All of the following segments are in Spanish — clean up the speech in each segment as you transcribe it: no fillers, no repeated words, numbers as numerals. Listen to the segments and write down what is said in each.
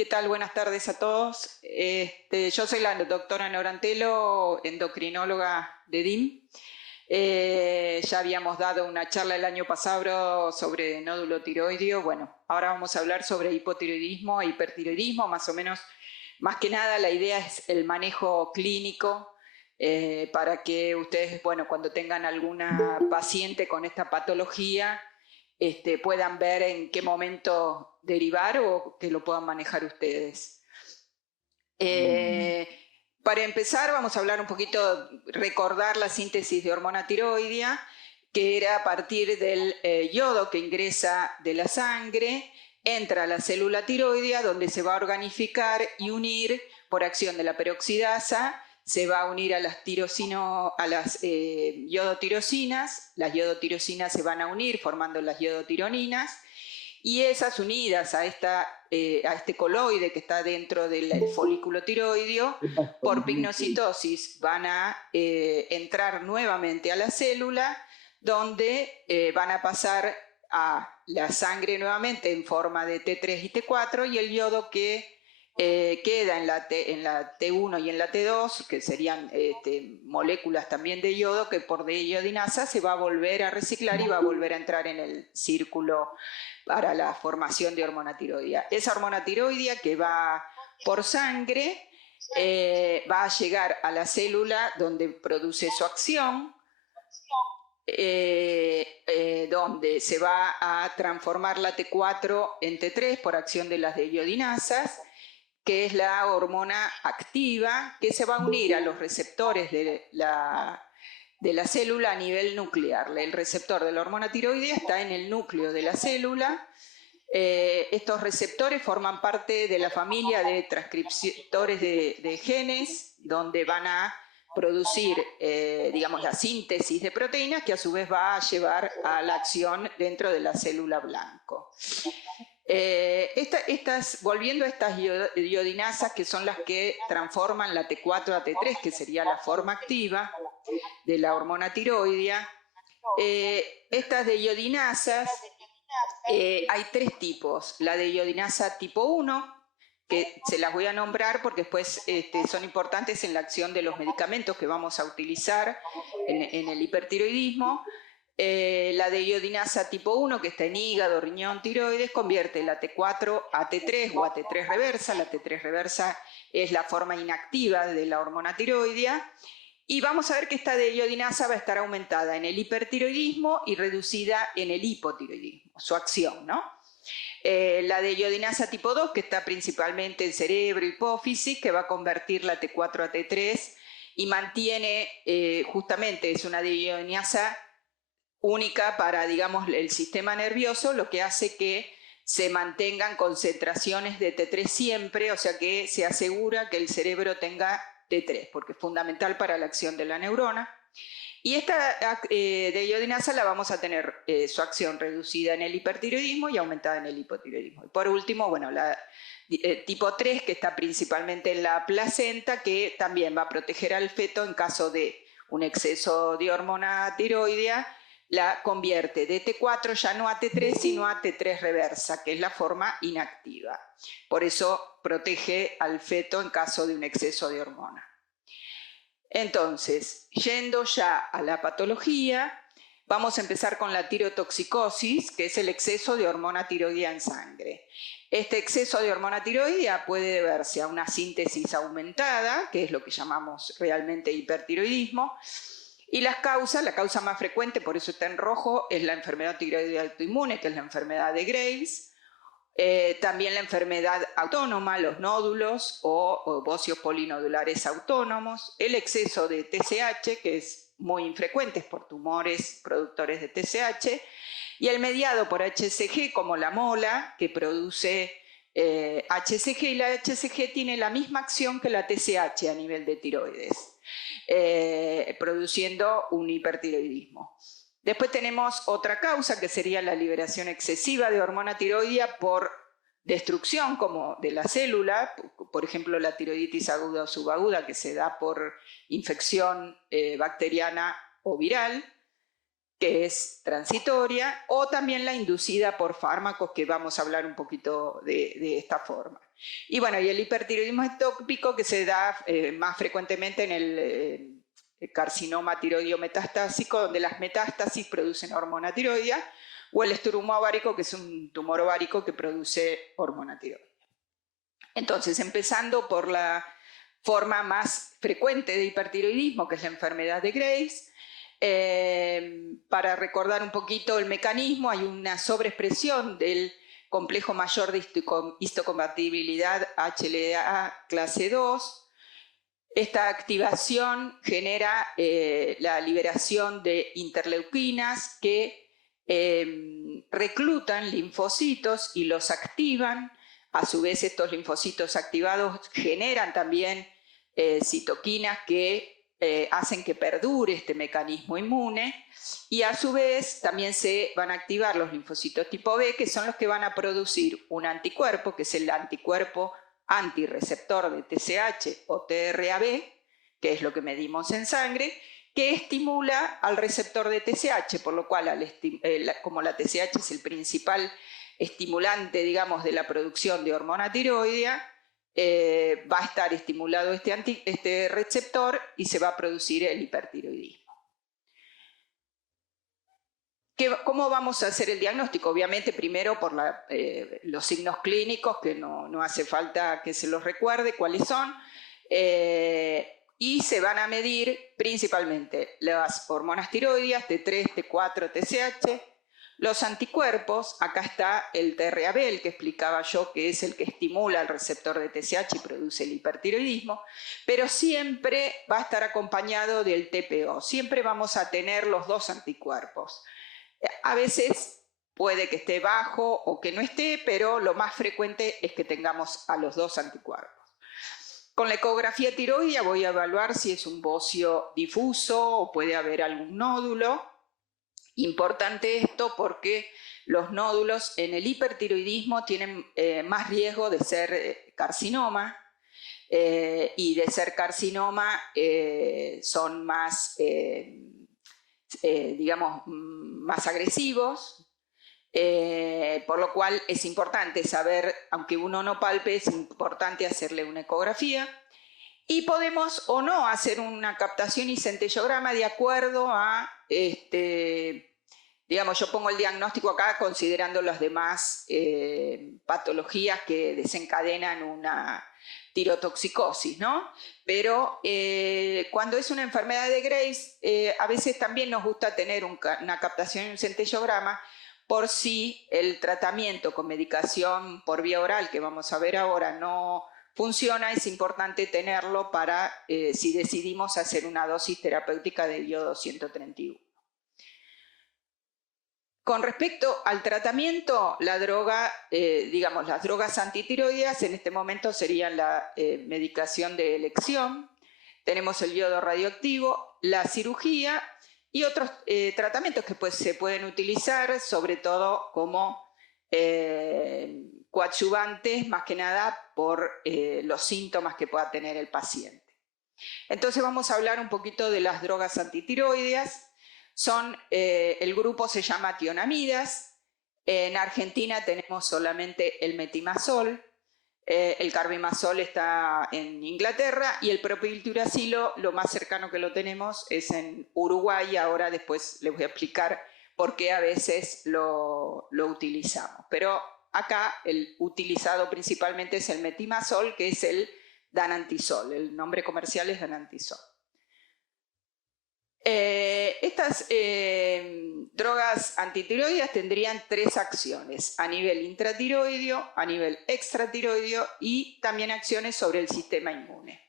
¿qué tal? Buenas tardes a todos. Yo soy la doctora Nora Antelo, endocrinóloga de DIM. Ya habíamos dado una charla el año pasado sobre nódulo tiroideo. Bueno, ahora vamos a hablar sobre hipotiroidismo e hipertiroidismo, más o menos. Más que nada la idea es el manejo clínico para que ustedes, bueno, cuando tengan alguna paciente con esta patología, puedan ver en qué momento derivar o que lo puedan manejar ustedes. Para empezar, vamos a hablar un poquito, recordar la síntesis de hormona tiroidea, que era a partir del yodo que ingresa de la sangre, entra a la célula tiroidea, donde se va a organificar y unir por acción de la peroxidasa. Se va a unir a las yodotirosinas. Las yodotirosinas se van a unir formando las yodotironinas, y esas unidas a este coloide que está dentro del folículo tiroideo, por pignocitosis van a entrar nuevamente a la célula, donde van a pasar a la sangre nuevamente en forma de T3 y T4, y el yodo que queda en la T1 y en la T2, que serían moléculas también de yodo, que por deiodinasa se va a volver a reciclar y va a volver a entrar en el círculo para la formación de hormona tiroidea. Esa hormona tiroidea que va por sangre va a llegar a la célula donde produce su acción, donde se va a transformar la T4 en T3 por acción de las deiodinasas, que es la hormona activa, que se va a unir a los receptores de la célula a nivel nuclear. El receptor de la hormona tiroidea está en el núcleo de la célula. Estos receptores forman parte de la familia de transcriptores de genes, donde van a producir, digamos, la síntesis de proteínas, que a su vez va a llevar a la acción dentro de la célula blanco. Volviendo a estas iodinasas, que son las que transforman la T4 a T3, que sería la forma activa de la hormona tiroidea, estas de iodinasas, hay tres tipos. La de iodinasa tipo 1, que se las voy a nombrar porque después son importantes en la acción de los medicamentos que vamos a utilizar en el hipertiroidismo. La de iodinasa tipo 1, que está en hígado, riñón, tiroides, convierte la T4 a T3 o a T3 reversa. La T3 reversa es la forma inactiva de la hormona tiroidea. Y vamos a ver que esta de iodinasa va a estar aumentada en el hipertiroidismo y reducida en el hipotiroidismo, su acción, ¿no? La de iodinasa tipo 2, que está principalmente en cerebro, hipófisis, que va a convertir la T4 a T3 y mantiene, justamente es una de iodinasa única para, digamos, el sistema nervioso, lo que hace que se mantengan concentraciones de T3 siempre, o sea que se asegura que el cerebro tenga T3, porque es fundamental para la acción de la neurona. Y esta de iodinasa la vamos a tener su acción reducida en el hipertiroidismo y aumentada en el hipotiroidismo. Y por último, bueno, la tipo 3, que está principalmente en la placenta, que también va a proteger al feto en caso de un exceso de hormona tiroidea. La convierte de T4 ya no a T3, sino a T3 reversa, que es la forma inactiva. Por eso protege al feto en caso de un exceso de hormona. Entonces, yendo ya a la patología, vamos a empezar con la tirotoxicosis, que es el exceso de hormona tiroidea en sangre. Este exceso de hormona tiroidea puede deberse a una síntesis aumentada, que es lo que llamamos realmente hipertiroidismo, y la causa más frecuente, por eso está en rojo, es la enfermedad tiroidea autoinmune, que es la enfermedad de Graves. También la enfermedad autónoma, los nódulos o ovocios polinodulares autónomos, el exceso de TSH, que es muy infrecuente por tumores productores de TSH, y el mediado por HCG, como la mola, que produce HCG, y la HCG tiene la misma acción que la TSH a nivel de tiroides, produciendo un hipertiroidismo. Después tenemos otra causa, que sería la liberación excesiva de hormona tiroidea por destrucción como de la célula, por ejemplo la tiroiditis aguda o subaguda, que se da por infección bacteriana o viral, que es transitoria, o también la inducida por fármacos, que vamos a hablar un poquito de esta forma. Y bueno, y el hipertiroidismo ectópico, que se da más frecuentemente en el carcinoma tiroideo metastásico, donde las metástasis producen hormona tiroidea, o el esteromo ovárico, que es un tumor ovárico que produce hormona tiroidea. Entonces, empezando por la forma más frecuente de hipertiroidismo, que es la enfermedad de Graves, para recordar un poquito el mecanismo, hay una sobreexpresión del complejo mayor de histocompatibilidad HLA clase 2. Esta activación genera la liberación de interleuquinas que reclutan linfocitos y los activan. A su vez, estos linfocitos activados generan también citoquinas que hacen que perdure este mecanismo inmune, y a su vez también se van a activar los linfocitos tipo B, que son los que van a producir un anticuerpo, que es el anticuerpo antirreceptor de TSH o TRAB, que es lo que medimos en sangre, que estimula al receptor de TSH, por lo cual como la TSH es el principal estimulante, digamos, de la producción de hormona tiroidea, va a estar estimulado este receptor y se va a producir el hipertiroidismo. ¿Cómo vamos a hacer el diagnóstico? Obviamente primero por los signos clínicos, que no hace falta que se los recuerde cuáles son, y se van a medir principalmente las hormonas tiroideas, T3, T4, TSH, los anticuerpos. Acá está el TRAB, el que explicaba yo, que es el que estimula el receptor de TSH y produce el hipertiroidismo, pero siempre va a estar acompañado del TPO, siempre vamos a tener los dos anticuerpos. A veces puede que esté bajo o que no esté, pero lo más frecuente es que tengamos a los dos anticuerpos. Con la ecografía tiroidea voy a evaluar si es un bocio difuso o puede haber algún nódulo. Importante esto porque los nódulos en el hipertiroidismo tienen más riesgo de ser carcinoma, y de ser carcinoma son más, digamos, más agresivos, por lo cual es importante saber, aunque uno no palpe, es importante hacerle una ecografía. Y podemos o no hacer una captación y centellograma de acuerdo a, digamos, yo pongo el diagnóstico acá considerando las demás patologías que desencadenan una tirotoxicosis, ¿no? Pero cuando es una enfermedad de Graves, a veces también nos gusta tener una captación y un centellograma por si el tratamiento con medicación por vía oral, que vamos a ver ahora, no funciona. Es importante tenerlo para si decidimos hacer una dosis terapéutica de iodo 131. Con respecto al tratamiento, la droga, digamos, las drogas antitiroideas en este momento serían la medicación de elección. Tenemos el yodo radioactivo, la cirugía y otros tratamientos que pues, se pueden utilizar, sobre todo como coadyuvantes, más que nada por los síntomas que pueda tener el paciente. Entonces vamos a hablar un poquito de las drogas antitiroideas. El grupo se llama tionamidas. En Argentina tenemos solamente el metimazol, el carbimazol está en Inglaterra y el propiltiuracilo, lo más cercano que lo tenemos es en Uruguay. Ahora después les voy a explicar por qué a veces lo utilizamos. Pero acá el utilizado principalmente es el metimazol, que es el danantisol, el nombre comercial es danantisol. Estas drogas antitiroideas tendrían tres acciones: a nivel intratiroideo, a nivel extratiroideo y también acciones sobre el sistema inmune.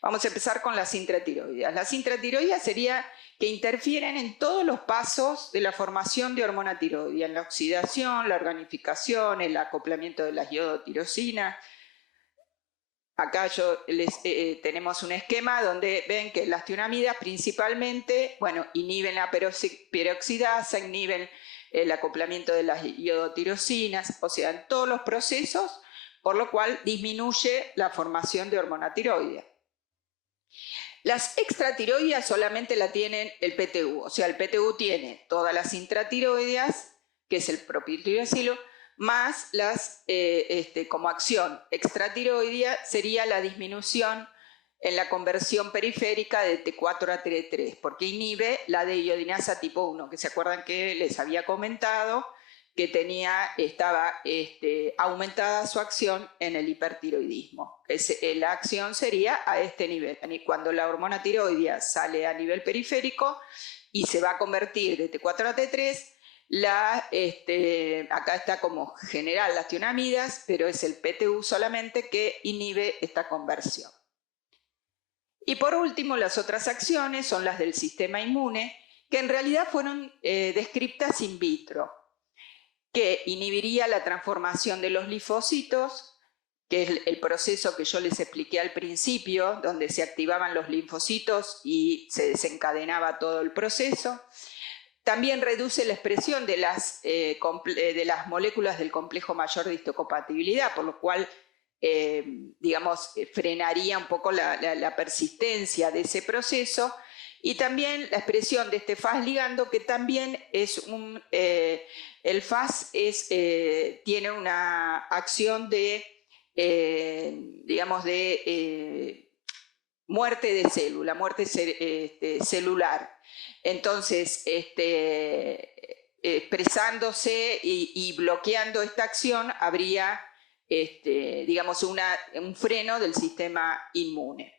Vamos a empezar con las intratiroideas. Las intratiroideas sería que interfieren en todos los pasos de la formación de hormona tiroidea, en la oxidación, la organificación, el acoplamiento de las iodotirosinas. Acá tenemos un esquema donde ven que las tionamidas principalmente, bueno, inhiben la peroxidasa, inhiben el acoplamiento de las iodotirosinas, o sea, en todos los procesos, por lo cual disminuye la formación de hormona tiroidea. Las extratiroideas solamente la tienen el PTU, o sea, el PTU tiene todas las intratiroideas, que es el propiltiuracilo, más las, como acción extratiroidea, sería la disminución en la conversión periférica de T4 a T3, porque inhibe la de iodinasa tipo 1, que se acuerdan que les había comentado que estaba aumentada su acción en el hipertiroidismo. La acción sería a este nivel. Cuando la hormona tiroidea sale a nivel periférico y se va a convertir de T4 a T3, acá está como general las tionamidas, pero es el PTU solamente que inhibe esta conversión. Y por último, las otras acciones son las del sistema inmune, que en realidad fueron descritas in vitro, que inhibiría la transformación de los linfocitos, que es el proceso que yo les expliqué al principio, donde se activaban los linfocitos y se desencadenaba todo el proceso. También reduce la expresión de las moléculas del complejo mayor de histocompatibilidad, por lo cual, frenaría un poco la persistencia de ese proceso. Y también la expresión de este Fas ligando, que también es el Fas tiene una acción de, muerte de célula, muerte celular. Entonces, expresándose y bloqueando esta acción, habría, un freno del sistema inmune.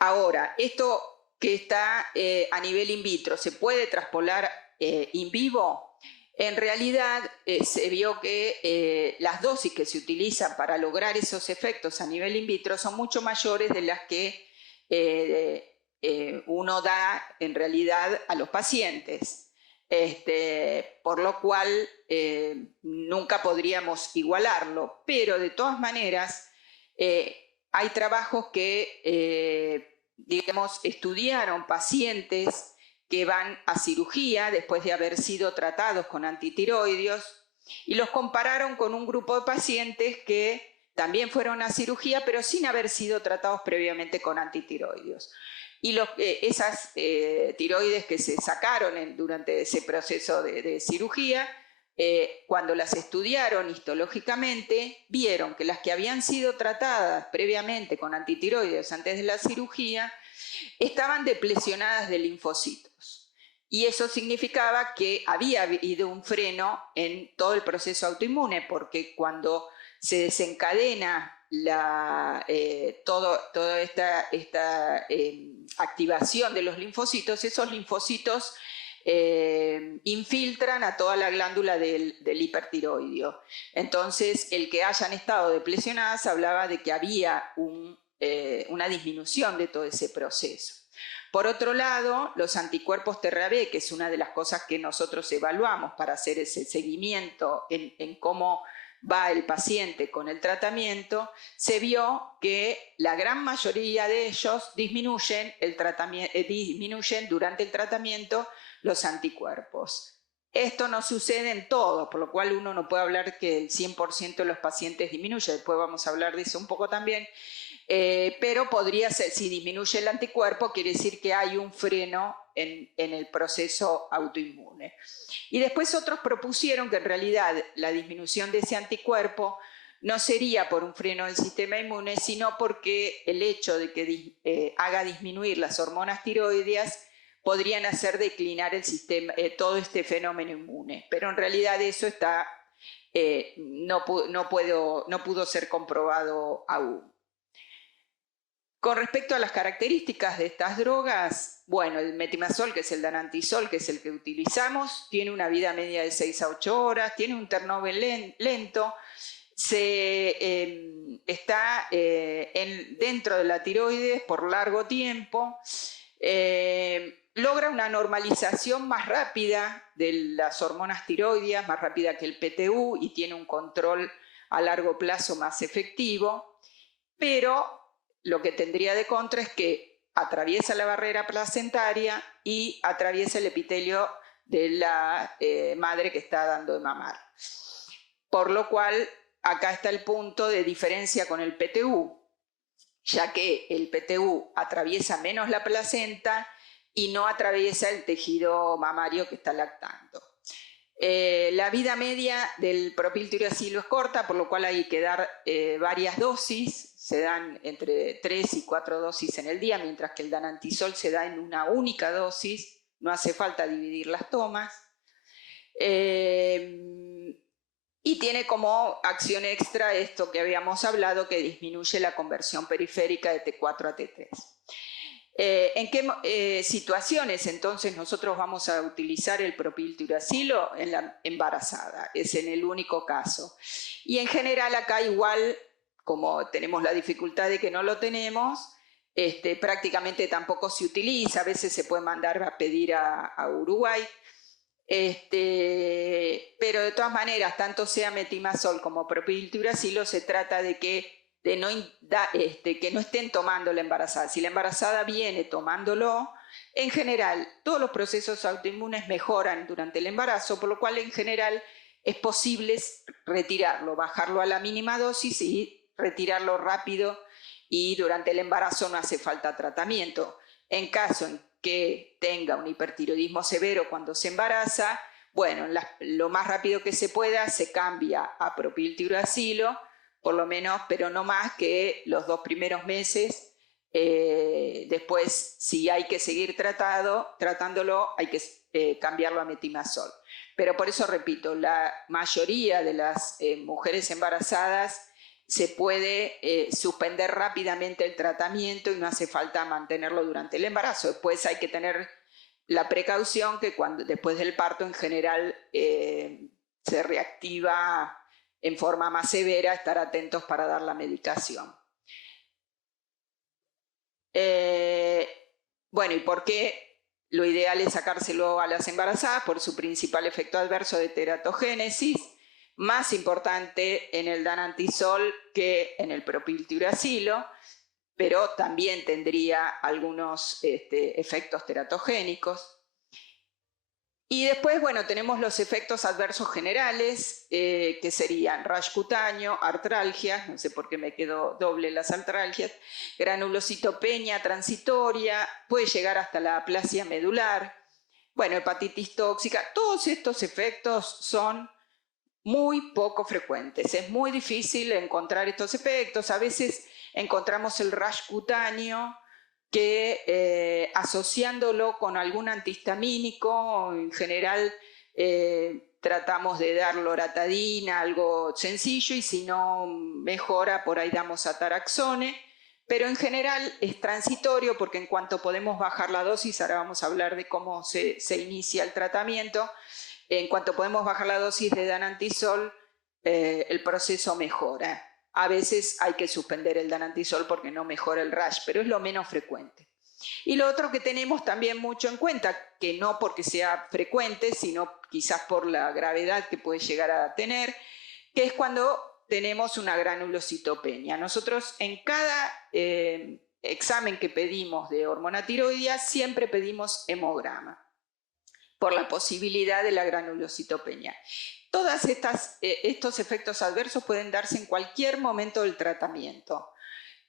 Ahora, esto que está a nivel in vitro, ¿se puede traspolar in vivo? En realidad se vio que las dosis que se utilizan para lograr esos efectos a nivel in vitro son mucho mayores de las que uno da en realidad a los pacientes. Por lo cual nunca podríamos igualarlo, pero de todas maneras hay trabajos que estudiaron pacientes que van a cirugía después de haber sido tratados con antitiroideos y los compararon con un grupo de pacientes que también fueron a cirugía pero sin haber sido tratados previamente con antitiroideos. Y esas tiroides que se sacaron durante ese proceso de cirugía, cuando las estudiaron histológicamente, vieron que las que habían sido tratadas previamente con antitiroides antes de la cirugía estaban deplesionadas de linfocitos. Y eso significaba que había habido un freno en todo el proceso autoinmune, porque cuando se desencadena toda esta activación de los linfocitos, esos linfocitos infiltran a toda la glándula del hipertiroideo. Entonces, el que hayan estado deplesionadas hablaba de que había una disminución de todo ese proceso. Por otro lado, los anticuerpos TRAB, que es una de las cosas que nosotros evaluamos para hacer ese seguimiento en cómo va el paciente con el tratamiento, se vio que la gran mayoría de ellos disminuyen durante el tratamiento los anticuerpos. Esto no sucede en todos, por lo cual uno no puede hablar que el 100% de los pacientes disminuye, después vamos a hablar de eso un poco también, pero podría ser, si disminuye el anticuerpo, quiere decir que hay un freno en el proceso autoinmune. Y después otros propusieron que en realidad la disminución de ese anticuerpo no sería por un freno del sistema inmune, sino porque el hecho de que haga disminuir las hormonas tiroideas podrían hacer declinar el sistema, todo este fenómeno inmune. Pero en realidad eso no pudo ser comprobado aún. Con respecto a las características de estas drogas, bueno, el metimazol, que es el danantisol, que es el que utilizamos, tiene una vida media de 6 a 8 horas, tiene un turnover lento, está dentro de la tiroides por largo tiempo, logra una normalización más rápida de las hormonas tiroideas, más rápida que el PTU, y tiene un control a largo plazo más efectivo, pero lo que tendría de contra es que atraviesa la barrera placentaria y atraviesa el epitelio de la madre que está dando de mamar. Por lo cual, acá está el punto de diferencia con el PTU, ya que el PTU atraviesa menos la placenta y no atraviesa el tejido mamario que está lactando. La vida media del propiltiuracilo es corta, por lo cual hay que dar varias dosis. Se dan entre 3 y 4 dosis en el día, mientras que el danantisol se da en una única dosis. No hace falta dividir las tomas. Y tiene como acción extra esto que habíamos hablado, que disminuye la conversión periférica de T4 a T3. ¿En qué situaciones entonces nosotros vamos a utilizar el propiltiuracilo? En la embarazada, es en el único caso. Y en general acá igual, como tenemos la dificultad de que no lo tenemos, prácticamente tampoco se utiliza, a veces se puede mandar a pedir a Uruguay. Pero de todas maneras, tanto sea metimazol como propiltiuracilo, se trata de que no estén tomando la embarazada. Si la embarazada viene tomándolo, en general todos los procesos autoinmunes mejoran durante el embarazo, por lo cual en general es posible retirarlo, bajarlo a la mínima dosis y retirarlo rápido, y durante el embarazo no hace falta tratamiento. En caso en que tenga un hipertiroidismo severo cuando se embaraza, bueno, lo más rápido que se pueda se cambia a propiltiuracilo, por lo menos, pero no más que los 2 primeros meses. Después, si hay que seguir tratándolo, hay que cambiarlo a metimazol. Pero por eso repito, la mayoría de las mujeres embarazadas se puede suspender rápidamente el tratamiento y no hace falta mantenerlo durante el embarazo. Después hay que tener la precaución que después del parto en general se reactiva en forma más severa, estar atentos para dar la medicación. Bueno, ¿y por qué lo ideal es sacárselo a las embarazadas? Por su principal efecto adverso de teratogénesis, más importante en el danantisol que en el propiltiuracilo, pero también tendría algunos efectos teratogénicos. Y después, bueno, tenemos los efectos adversos generales, que serían rash cutáneo, artralgias, no sé por qué me quedó doble las artralgias, granulocitopenia transitoria, puede llegar hasta la aplasia medular, bueno, hepatitis tóxica. Todos estos efectos son muy poco frecuentes. Es muy difícil encontrar estos efectos. A veces encontramos el rash cutáneo que asociándolo con algún antihistamínico, en general tratamos de dar loratadina, algo sencillo, y si no mejora, por ahí damos ataraxone, pero en general es transitorio, porque en cuanto podemos bajar la dosis, ahora vamos a hablar de cómo se inicia el tratamiento, en cuanto podemos bajar la dosis de danantisol, el proceso mejora. A veces hay que suspender el danantisol porque no mejora el rash, pero es lo menos frecuente. Y lo otro que tenemos también mucho en cuenta, que no porque sea frecuente, sino quizás por la gravedad que puede llegar a tener, que es cuando tenemos una granulocitopenia. Nosotros en cada examen que pedimos de hormona tiroidea siempre pedimos hemograma, por la posibilidad de la granulocitopenia. Todos estos efectos adversos pueden darse en cualquier momento del tratamiento,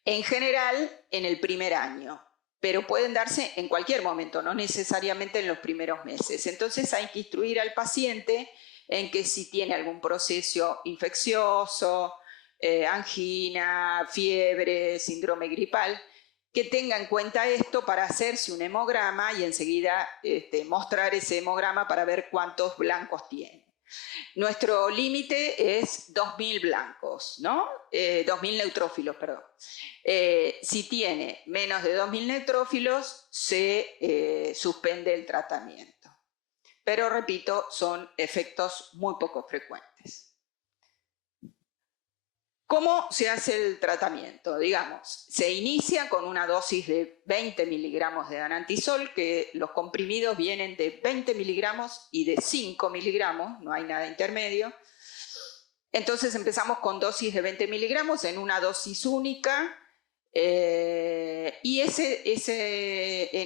en general en el primer año, pero pueden darse en cualquier momento, no necesariamente en los primeros meses. Entonces hay que instruir al paciente en que si tiene algún proceso infeccioso, angina, fiebre, síndrome gripal, que tenga en cuenta esto para hacerse un hemograma y enseguida mostrar ese hemograma para ver cuántos blancos tiene. Nuestro límite es 2.000 blancos, ¿no? 2.000 neutrófilos, perdón. Si tiene menos de 2.000 neutrófilos, se suspende el tratamiento. Pero repito, son efectos muy poco frecuentes. ¿Cómo se hace el tratamiento? Digamos, se inicia con una dosis de 20 miligramos de danantisol, que los comprimidos vienen de 20 miligramos y de 5 miligramos, no hay nada intermedio. Entonces empezamos con dosis de 20 miligramos en una dosis única, y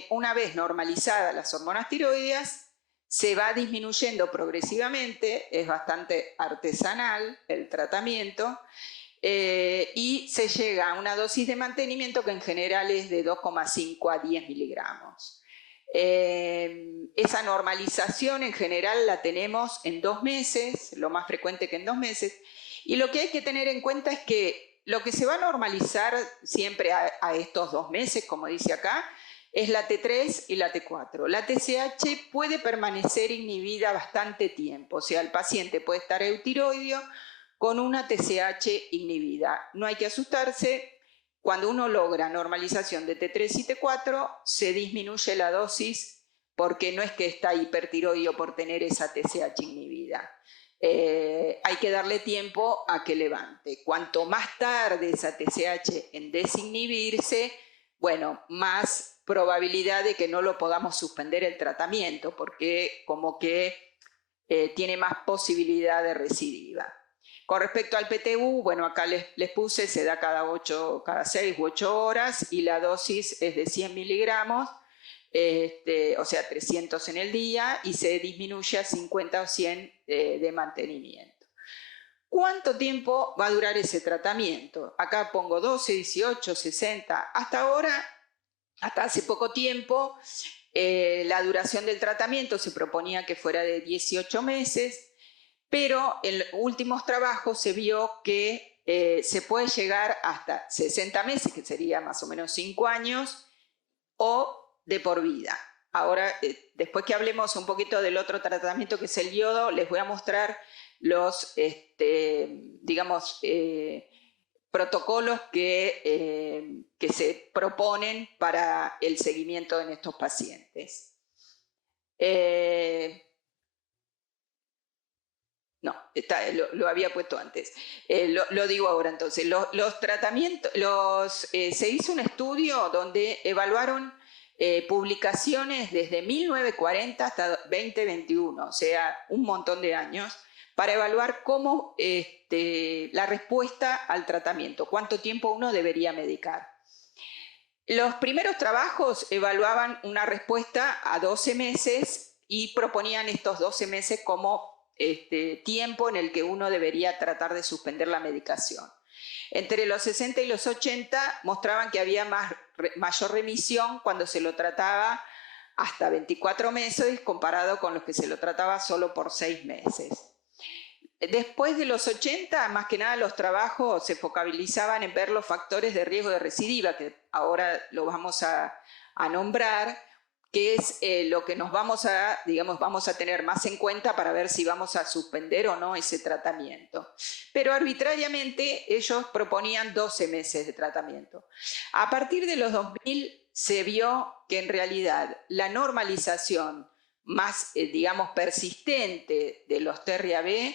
una vez normalizadas las hormonas tiroideas, se va disminuyendo progresivamente, es bastante artesanal el tratamiento, y se llega a una dosis de mantenimiento que en general es de 2,5 a 10 miligramos. Esa normalización en general la tenemos en 2 meses, lo más frecuente que en 2 meses, y lo que hay que tener en cuenta es que lo que se va a normalizar siempre a estos 2 meses, como dice acá, es la T3 y la T4. La TSH puede permanecer inhibida bastante tiempo, o sea, el paciente puede estar eutiroideo con una TSH inhibida. No hay que asustarse. Cuando uno logra normalización de T3 y T4, se disminuye la dosis porque no es que está hipertiroideo por tener esa TSH inhibida. Hay que darle tiempo a que levante. Cuanto más tarde esa TSH en desinhibirse, bueno, más probabilidad de que no lo podamos suspender el tratamiento, porque como que tiene más posibilidad de recidiva. Con respecto al PTU, bueno, acá les puse, se da cada 6 u 8 horas y la dosis es de 100 miligramos, o sea, 300 en el día, y se disminuye a 50 o 100 de mantenimiento. ¿Cuánto tiempo va a durar ese tratamiento? Acá pongo 12, 18, 60. Hasta ahora, hasta hace poco tiempo, la duración del tratamiento se proponía que fuera de 18 meses, pero en los últimos trabajos se vio que se puede llegar hasta 60 meses, que sería más o menos 5 años, o de por vida. Ahora, después que hablemos un poquito del otro tratamiento que es el yodo, les voy a mostrar los, digamos, protocolos que se proponen para el seguimiento en estos pacientes. No, lo había puesto antes. Lo digo ahora entonces. Los tratamientos, se hizo un estudio donde evaluaron publicaciones desde 1940 hasta 2021, o sea, un montón de años, para evaluar cómo la respuesta al tratamiento, cuánto tiempo uno debería medicar. Los primeros trabajos evaluaban una respuesta a 12 meses y proponían estos 12 meses como tiempo en el que uno debería tratar de suspender la medicación. Entre los 60 y los 80 mostraban que había mayor remisión cuando se lo trataba hasta 24 meses comparado con los que se lo trataba solo por 6 meses. Después de los 80, más que nada los trabajos se focalizaban en ver los factores de riesgo de recidiva, que ahora lo vamos a nombrar, que es lo que nos vamos a tener más en cuenta para ver si vamos a suspender o no ese tratamiento. Pero arbitrariamente ellos proponían 12 meses de tratamiento. A partir de los 2000 se vio que en realidad la normalización más, digamos, persistente de los TRAB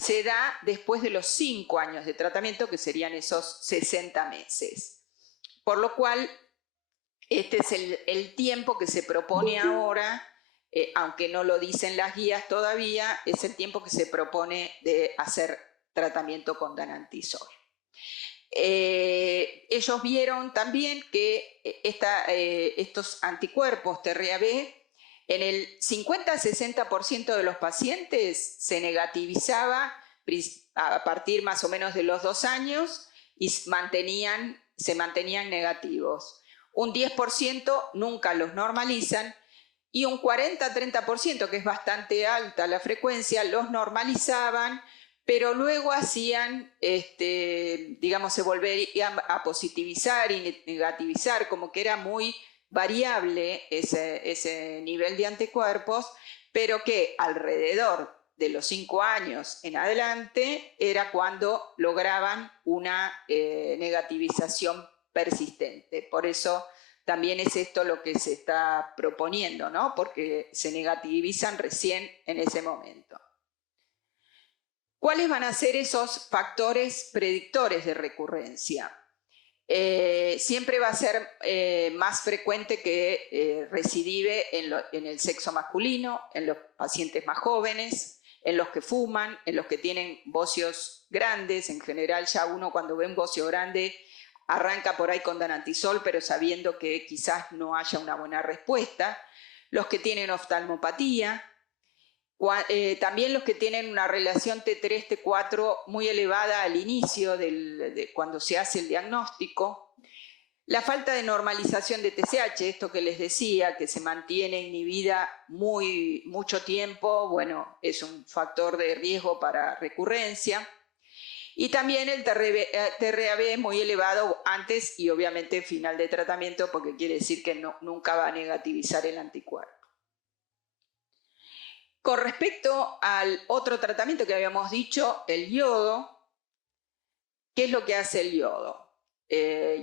se da después de los 5 años de tratamiento, que serían esos 60 meses. Por lo cual, este es el tiempo que se propone ahora, aunque no lo dicen las guías todavía, es el tiempo que se propone de hacer tratamiento con danantisol. Ellos vieron también que estos anticuerpos TRAB, en el 50-60% de los pacientes se negativizaba a partir más o menos de los 2 años y se mantenían negativos. Un 10% nunca los normalizan y un 40-30%, que es bastante alta la frecuencia, los normalizaban, pero luego hacían, digamos, se volvían a positivizar y negativizar, como que era muy variable ese nivel de anticuerpos, pero que alrededor de los 5 años en adelante era cuando lograban una negativización persistente. Por eso también es esto lo que se está proponiendo, ¿no? Porque se negativizan recién en ese momento. ¿Cuáles van a ser esos factores predictores de recurrencia? Siempre va a ser más frecuente que recidive en el sexo masculino, en los pacientes más jóvenes, en los que fuman, en los que tienen bocios grandes. En general, ya uno cuando ve un bocio grande arranca por ahí con danantisol, pero sabiendo que quizás no haya una buena respuesta. Los que tienen oftalmopatía, también los que tienen una relación T3, T4 muy elevada al inicio cuando se hace el diagnóstico. La falta de normalización de TSH, esto que les decía, que se mantiene inhibida mucho tiempo, bueno, es un factor de riesgo para recurrencia. Y también el TRAB muy elevado antes y obviamente final de tratamiento, porque quiere decir que nunca va a negativizar el anticuerpo. Con respecto al otro tratamiento que habíamos dicho, el yodo, ¿qué es lo que hace el yodo?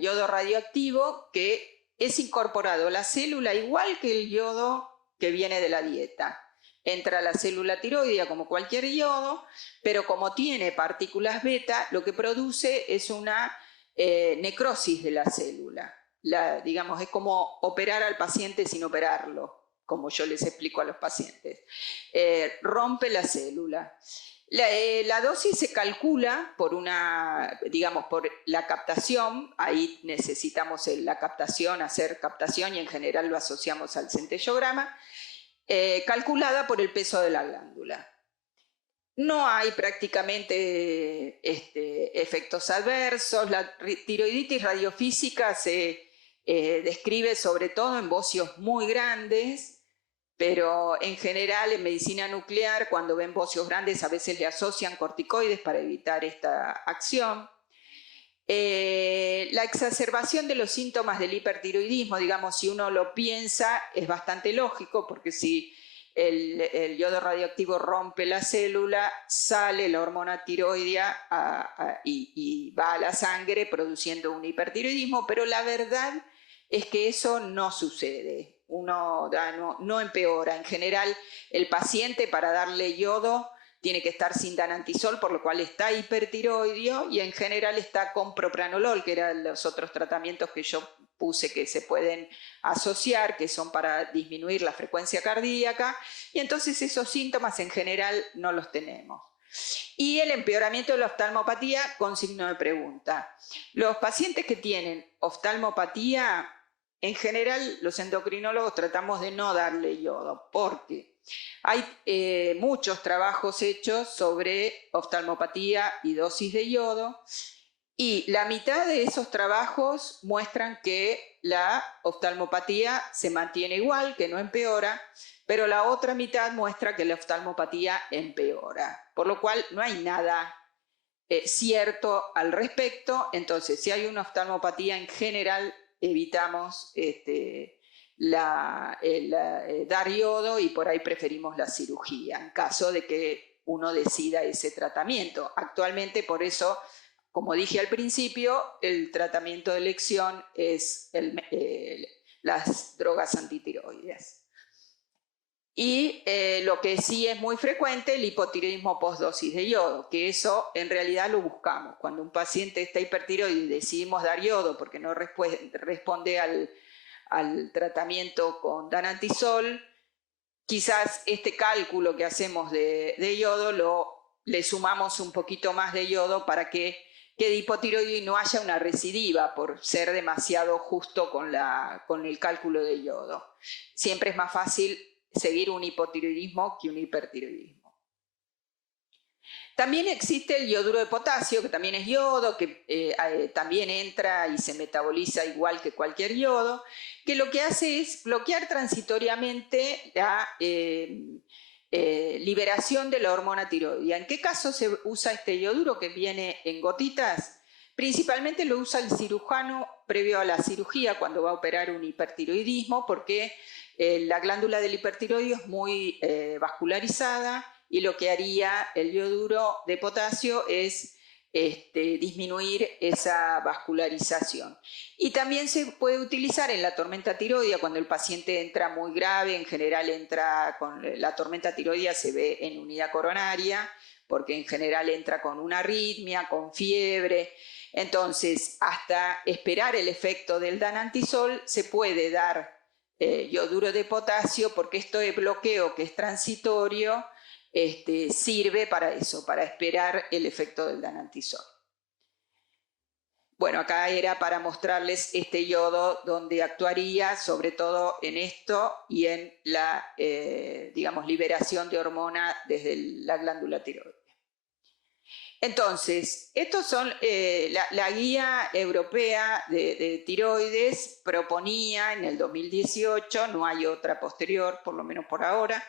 Yodo radioactivo que es incorporado a la célula igual que el yodo que viene de la dieta. Entra a la célula tiroidea como cualquier yodo, pero como tiene partículas beta, lo que produce es una necrosis de la célula. Digamos, es como operar al paciente sin operarlo, como yo les explico a los pacientes. Rompe la célula. La dosis se calcula por por la captación. Ahí necesitamos la captación, hacer captación, y en general lo asociamos al centellograma, calculada por el peso de la glándula. No hay prácticamente efectos adversos. La tiroiditis radiofísica se describe sobre todo en bocios muy grandes, pero en general en medicina nuclear, cuando ven bocios grandes, a veces le asocian corticoides para evitar esta acción. La exacerbación de los síntomas del hipertiroidismo, digamos, si uno lo piensa, es bastante lógico, porque si el yodo radioactivo rompe la célula, sale la hormona tiroidea y va a la sangre produciendo un hipertiroidismo, pero la verdad es que eso no sucede. No empeora. En general, el paciente, para darle yodo, tiene que estar sin danantisol, por lo cual está hipertiroideo, y en general está con propranolol, que eran los otros tratamientos que yo puse que se pueden asociar, que son para disminuir la frecuencia cardíaca, y entonces esos síntomas en general no los tenemos. Y el empeoramiento de la oftalmopatía con signo de pregunta. Los pacientes que tienen oftalmopatía, en general los endocrinólogos tratamos de no darle yodo, porque hay muchos trabajos hechos sobre oftalmopatía y dosis de yodo, y la mitad de esos trabajos muestran que la oftalmopatía se mantiene igual, que no empeora, pero la otra mitad muestra que la oftalmopatía empeora, por lo cual no hay nada cierto al respecto. Entonces, si hay una oftalmopatía, en general evitamos dar yodo, y por ahí preferimos la cirugía en caso de que uno decida ese tratamiento. Actualmente, por eso, como dije al principio, el tratamiento de elección es las drogas antitiroides. Y lo que sí es muy frecuente, el hipotiroidismo postdosis de yodo, que eso en realidad lo buscamos. Cuando un paciente está hipertiroide y decidimos dar yodo porque no responde al tratamiento con danantisol, quizás este cálculo que hacemos de yodo le sumamos un poquito más de yodo para que quede hipotiroide y no haya una recidiva por ser demasiado justo con el cálculo de yodo. Siempre es más fácil seguir un hipotiroidismo que un hipertiroidismo. También existe el yoduro de potasio, que también es yodo, que también entra y se metaboliza igual que cualquier yodo, que lo que hace es bloquear transitoriamente la liberación de la hormona tiroidea. ¿En qué caso se usa este yoduro que viene en gotitas? Principalmente lo usa el cirujano previo a la cirugía, cuando va a operar un hipertiroidismo, porque la glándula del hipertiroideo es muy vascularizada, y lo que haría el yoduro de potasio es disminuir esa vascularización. Y también se puede utilizar en la tormenta tiroidea cuando el paciente entra muy grave. En general entra con la tormenta tiroidea, se ve en unidad coronaria, porque en general entra con una arritmia, con fiebre. Entonces, hasta esperar el efecto del danantisol, se puede dar yoduro de potasio, porque esto de bloqueo, que es transitorio, sirve para eso, para esperar el efecto del danantisol. Bueno, acá era para mostrarles este yodo donde actuaría, sobre todo en esto y en la, digamos, liberación de hormona desde la glándula tiroidea. Entonces, estos son la guía europea de tiroides proponía en el 2018, no hay otra posterior, por lo menos por ahora,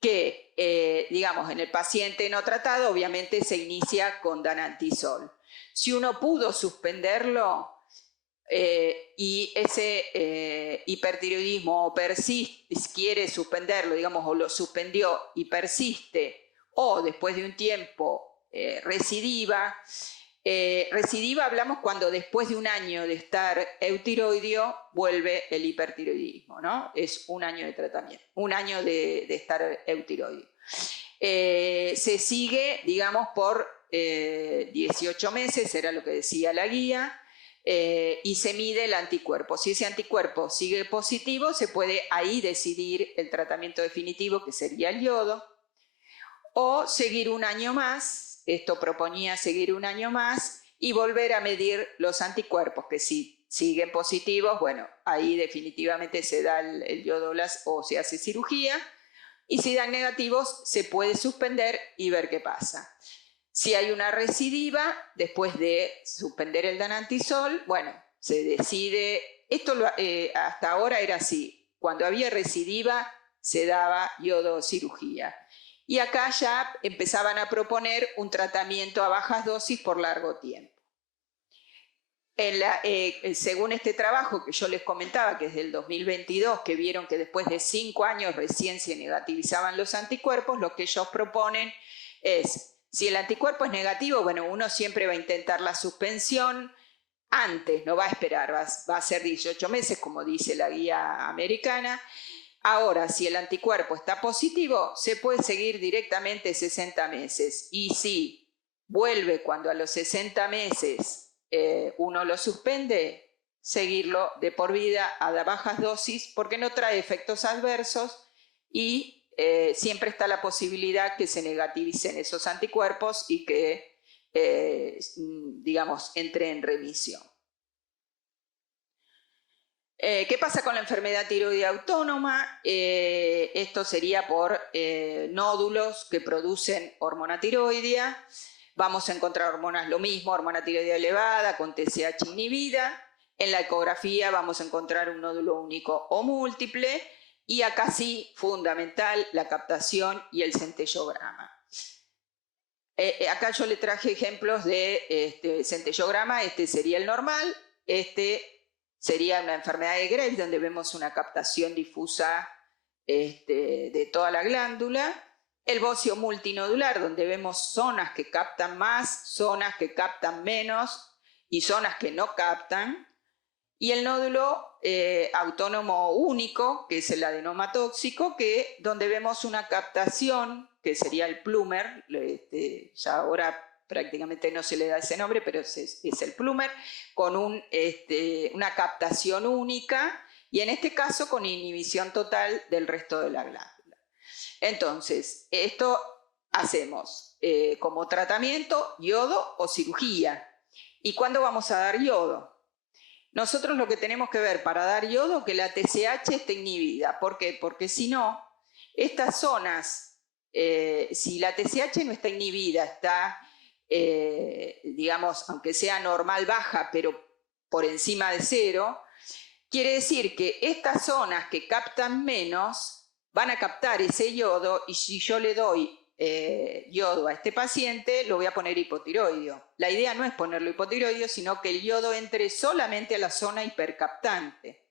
que, digamos, en el paciente no tratado, obviamente se inicia con danantisol. Si uno pudo suspenderlo y ese hipertiroidismo persiste, quiere suspenderlo, digamos, o lo suspendió y persiste, o después de un tiempo recidiva. Recidiva hablamos cuando después de un año de estar eutiroideo vuelve el hipertiroidismo, ¿no? Es un año de tratamiento, un año de estar eutiroideo. Se sigue, digamos, por 18 meses, era lo que decía la guía, y se mide el anticuerpo. Si ese anticuerpo sigue positivo, se puede ahí decidir el tratamiento definitivo, que sería el yodo, o seguir un año más. Esto proponía seguir un año más y volver a medir los anticuerpos, que si siguen positivos, bueno, ahí definitivamente se da el yodo o se hace cirugía, y si dan negativos se puede suspender y ver qué pasa. Si hay una recidiva, después de suspender el danantisol, bueno, se decide, esto hasta ahora era así, cuando había recidiva se daba yodo cirugía. Y acá ya empezaban a proponer un tratamiento a bajas dosis por largo tiempo. Según este trabajo que yo les comentaba, que es del 2022, que vieron que después de 5 años recién se negativizaban los anticuerpos, lo que ellos proponen es, si el anticuerpo es negativo, bueno, uno siempre va a intentar la suspensión antes, no va a esperar, va a ser 18 meses, como dice la guía americana. Ahora, si el anticuerpo está positivo, se puede seguir directamente 60 meses. Y si vuelve cuando a los 60 meses uno lo suspende, seguirlo de por vida a bajas dosis, porque no trae efectos adversos y siempre está la posibilidad que se negativicen esos anticuerpos y que, digamos, entre en remisión. ¿Qué pasa con la enfermedad tiroidea autónoma? Esto sería por nódulos que producen hormona tiroidea. Vamos a encontrar hormonas lo mismo, hormona tiroidea elevada con TSH inhibida. En la ecografía vamos a encontrar un nódulo único o múltiple. Y acá sí, fundamental, la captación y el centellograma. Acá yo le traje ejemplos de centellograma. Este sería el normal. Este sería una enfermedad de Graves, donde vemos una captación difusa de toda la glándula. El bocio multinodular, donde vemos zonas que captan más, zonas que captan menos y zonas que no captan. Y el nódulo autónomo único, que es el adenoma tóxico, donde vemos una captación, que sería el plumer, ya ahora prácticamente no se le da ese nombre, pero es el plumer, con una captación única y en este caso con inhibición total del resto de la glándula. Entonces, esto hacemos como tratamiento yodo o cirugía. ¿Y cuándo vamos a dar yodo? Nosotros lo que tenemos que ver para dar yodo, que la TSH esté inhibida. ¿Por qué? Porque si no, estas zonas, si la TSH no está inhibida, está, digamos, aunque sea normal baja, pero por encima de 0, quiere decir que estas zonas que captan menos van a captar ese yodo, y si yo le doy yodo a este paciente, lo voy a poner hipotiroideo. La idea no es ponerlo hipotiroideo, sino que el yodo entre solamente a la zona hipercaptante.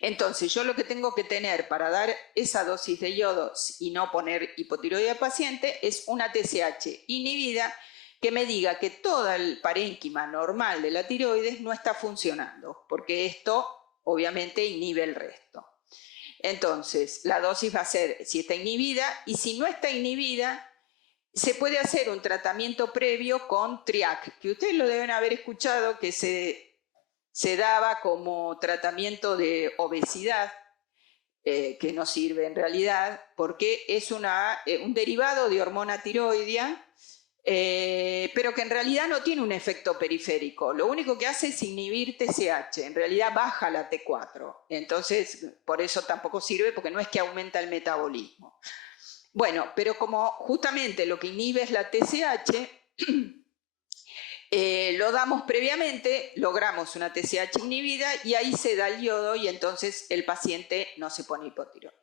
Entonces, yo lo que tengo que tener para dar esa dosis de yodo y no poner hipotiroideo al paciente es una TSH inhibida que me diga que toda el parénquima normal de la tiroides no está funcionando, porque esto obviamente inhibe el resto. Entonces, la dosis va a ser si está inhibida, y si no está inhibida, se puede hacer un tratamiento previo con TRIAC, que ustedes lo deben haber escuchado, que se daba como tratamiento de obesidad, que no sirve en realidad, porque es un derivado de hormona tiroidea, pero que en realidad no tiene un efecto periférico. Lo único que hace es inhibir TSH, en realidad baja la T4. Entonces, por eso tampoco sirve, porque no es que aumenta el metabolismo. Bueno, pero como justamente lo que inhibe es la TSH, lo damos previamente, logramos una TSH inhibida y ahí se da el yodo y entonces el paciente no se pone hipotiroideo.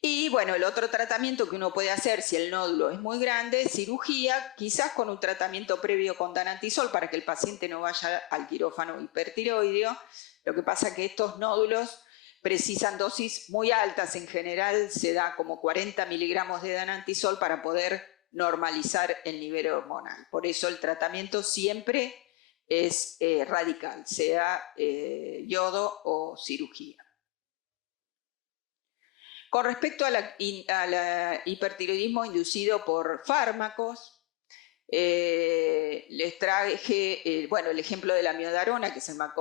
Y bueno, el otro tratamiento que uno puede hacer si el nódulo es muy grande es cirugía, quizás con un tratamiento previo con danantisol para que el paciente no vaya al quirófano hipertiroideo. Lo que pasa es que estos nódulos precisan dosis muy altas, en general se da como 40 miligramos de danantisol para poder normalizar el nivel hormonal. Por eso el tratamiento siempre es radical, sea yodo o cirugía. Con respecto a la hipertiroidismo inducido por fármacos, les traje el ejemplo de la miodarona, que es el más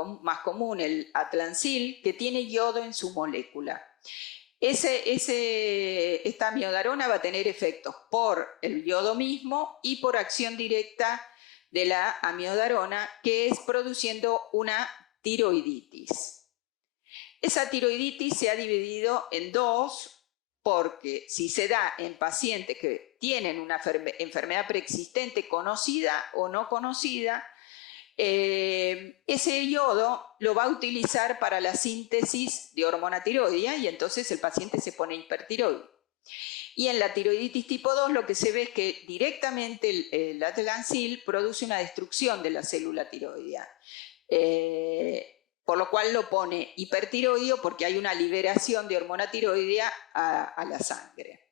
común, el atlancil, que tiene yodo en su molécula. Esta miodarona va a tener efectos por el yodo mismo y por acción directa de la amiodarona, que es produciendo una tiroiditis. Esa tiroiditis se ha dividido en dos, porque si se da en pacientes que tienen una enfermedad preexistente conocida o no conocida, ese yodo lo va a utilizar para la síntesis de hormona tiroidea y entonces el paciente se pone hipertiroide. Y en la tiroiditis tipo 2 lo que se ve es que directamente el atlancil produce una destrucción de la célula tiroidea. Por lo cual lo pone hipertiroideo porque hay una liberación de hormona tiroidea a la sangre.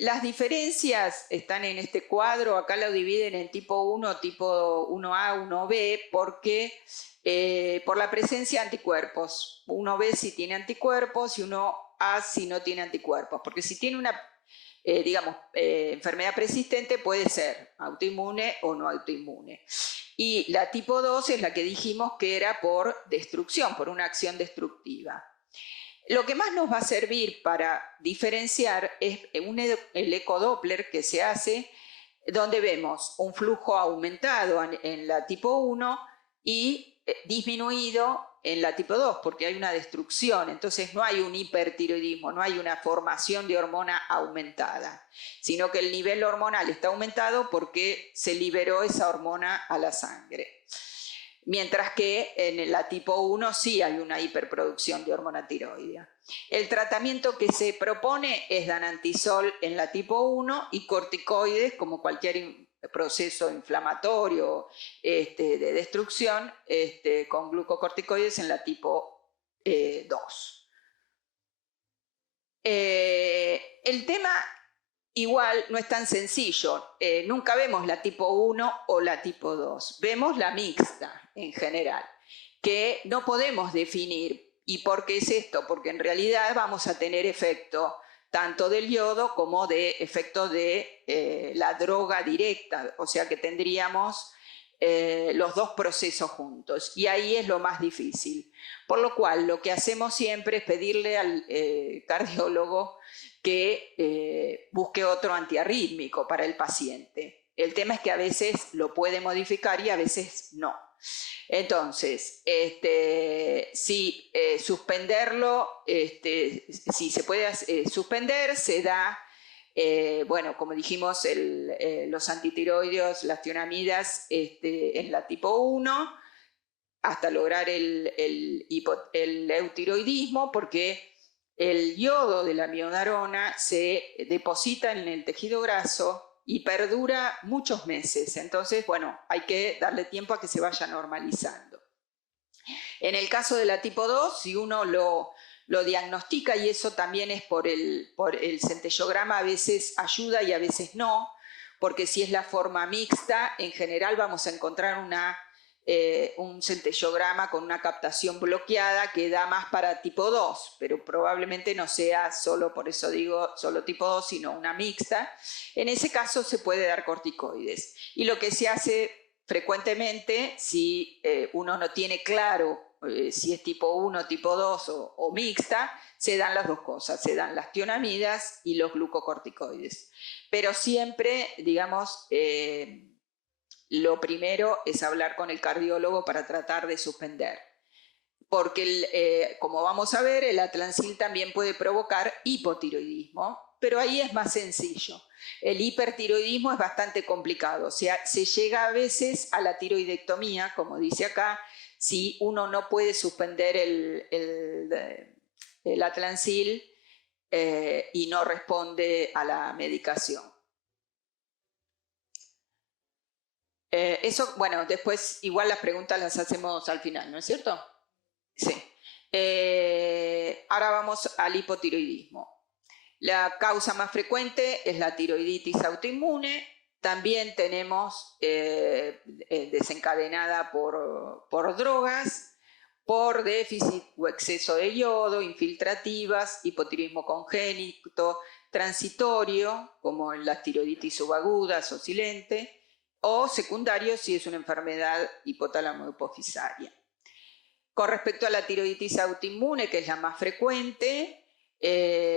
Las diferencias están en este cuadro, acá lo dividen en tipo 1, tipo 1A, 1B, porque por la presencia de anticuerpos. 1B si tiene anticuerpos y 1A si no tiene anticuerpos, porque si tiene una enfermedad persistente puede ser autoinmune o no autoinmune. Y la tipo 2 es la que dijimos que era por destrucción, por una acción destructiva. Lo que más nos va a servir para diferenciar es el ecodoppler que se hace, donde vemos un flujo aumentado en la tipo 1 y disminuido en la tipo 2, porque hay una destrucción, entonces no hay un hipertiroidismo, no hay una formación de hormona aumentada, sino que el nivel hormonal está aumentado porque se liberó esa hormona a la sangre. Mientras que en la tipo 1 sí hay una hiperproducción de hormona tiroidea. El tratamiento que se propone es danantisol en la tipo 1 y corticoides, como cualquier proceso inflamatorio de destrucción, con glucocorticoides en la tipo 2. El tema igual no es tan sencillo. Nunca vemos la tipo 1 o la tipo 2. Vemos la mixta en general, que no podemos definir. ¿Y por qué es esto? Porque en realidad vamos a tener efecto tanto del yodo como de efecto de la droga directa. O sea que tendríamos los dos procesos juntos. Y ahí es lo más difícil. Por lo cual, lo que hacemos siempre es pedirle al cardiólogo que busque otro antiarrítmico para el paciente. El tema es que a veces lo puede modificar y a veces no. Entonces, si suspenderlo, si se puede suspender, se da, como dijimos, los antitiroideos, las tionamidas en la tipo 1, hasta lograr el eutiroidismo, porque el yodo de la miodarona se deposita en el tejido graso y perdura muchos meses. Entonces, hay que darle tiempo a que se vaya normalizando. En el caso de la tipo 2, si uno lo diagnostica, y eso también es por el centellograma, a veces ayuda y a veces no, porque si es la forma mixta, en general vamos a encontrar un centellograma con una captación bloqueada que da más para tipo 2, pero probablemente no sea solo, por eso digo, solo tipo 2, sino una mixta. En ese caso se puede dar corticoides. Y lo que se hace frecuentemente, si uno no tiene claro si es tipo 1, tipo 2 o mixta, se dan las dos cosas, se dan las tionamidas y los glucocorticoides. Pero siempre, digamos, lo primero es hablar con el cardiólogo para tratar de suspender. porque, como vamos a ver, el atlancil también puede provocar hipotiroidismo, pero ahí es más sencillo. El hipertiroidismo es bastante complicado, o sea, se llega a veces a la tiroidectomía, como dice acá, si uno no puede suspender el atlancil y no responde a la medicación. Eso, bueno, después igual las preguntas las hacemos al final, ¿no es cierto? Sí. Ahora vamos al hipotiroidismo. La causa más frecuente es la tiroiditis autoinmune. También tenemos desencadenada por drogas, por déficit o exceso de yodo, infiltrativas, hipotiroidismo congénito, transitorio, como en la tiroiditis subaguda, oscilante, o secundario si es una enfermedad hipotálamo-hipofisaria. Con respecto a la tiroiditis autoinmune, que es la más frecuente,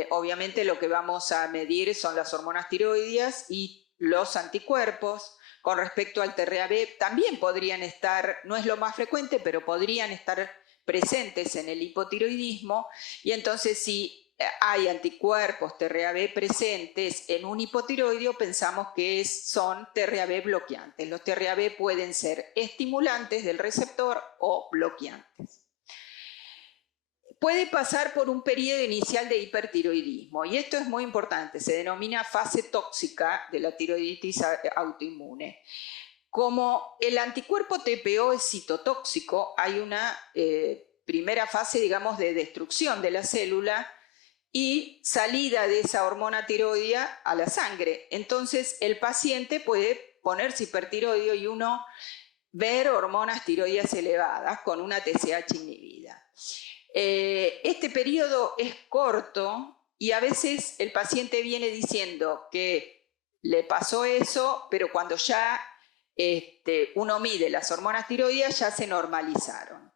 obviamente lo que vamos a medir son las hormonas tiroideas y los anticuerpos. Con respecto al TRAB, también podrían estar, no es lo más frecuente, pero podrían estar presentes en el hipotiroidismo, y entonces si hay anticuerpos TRAB presentes en un hipotiroideo, pensamos que son TRAB bloqueantes. Los TRAB pueden ser estimulantes del receptor o bloqueantes. Puede pasar por un periodo inicial de hipertiroidismo, y esto es muy importante, se denomina fase tóxica de la tiroiditis autoinmune. Como el anticuerpo TPO es citotóxico, hay una primera fase, digamos, de destrucción de la célula y salida de esa hormona tiroidea a la sangre. Entonces el paciente puede ponerse hipertiroideo y uno ver hormonas tiroideas elevadas con una TSH inhibida. Este periodo es corto y a veces el paciente viene diciendo que le pasó eso, pero cuando ya uno mide las hormonas tiroideas ya se normalizaron.